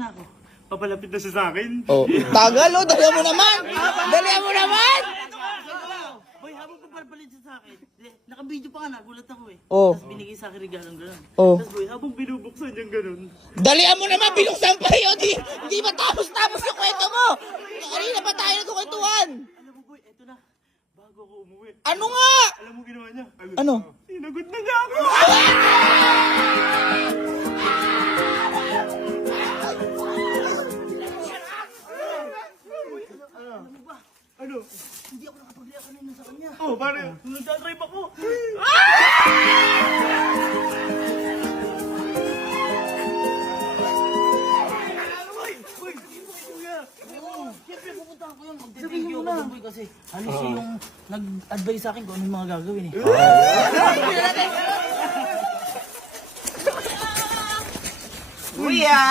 Ako, papalapit na siya sa akin. Oh, tagal oh, dalihan mo naman! Dalihan mo naman! Boy, habang papalapit siya sa akin, naka-video pa nga, nagulat ako eh. Oh. Tapos binigay sa akin regalong gano'n. Oh. Tapos boy, habang binubuksan niyang gano'n. Dalihan mo naman, binuksan pa yun! Di ba tapos yung kwento mo? Kanina pa tayo nagkukwentuhan! Alam mo boy, eto na. Bago ako umuwi. Ano nga? Alam mo ginawa niya? Ano? Sinagot na niya ako! Ano? Hindi ako nakapag-react kanina sa kanya. Oh, pare, nagdadrive ako. Siyempre pupunta ako yun. Magte-thank you ako doon, boy, kasi halos siya yung nag-advise sa akin kung ano yung mga gagawin eh. Kuya!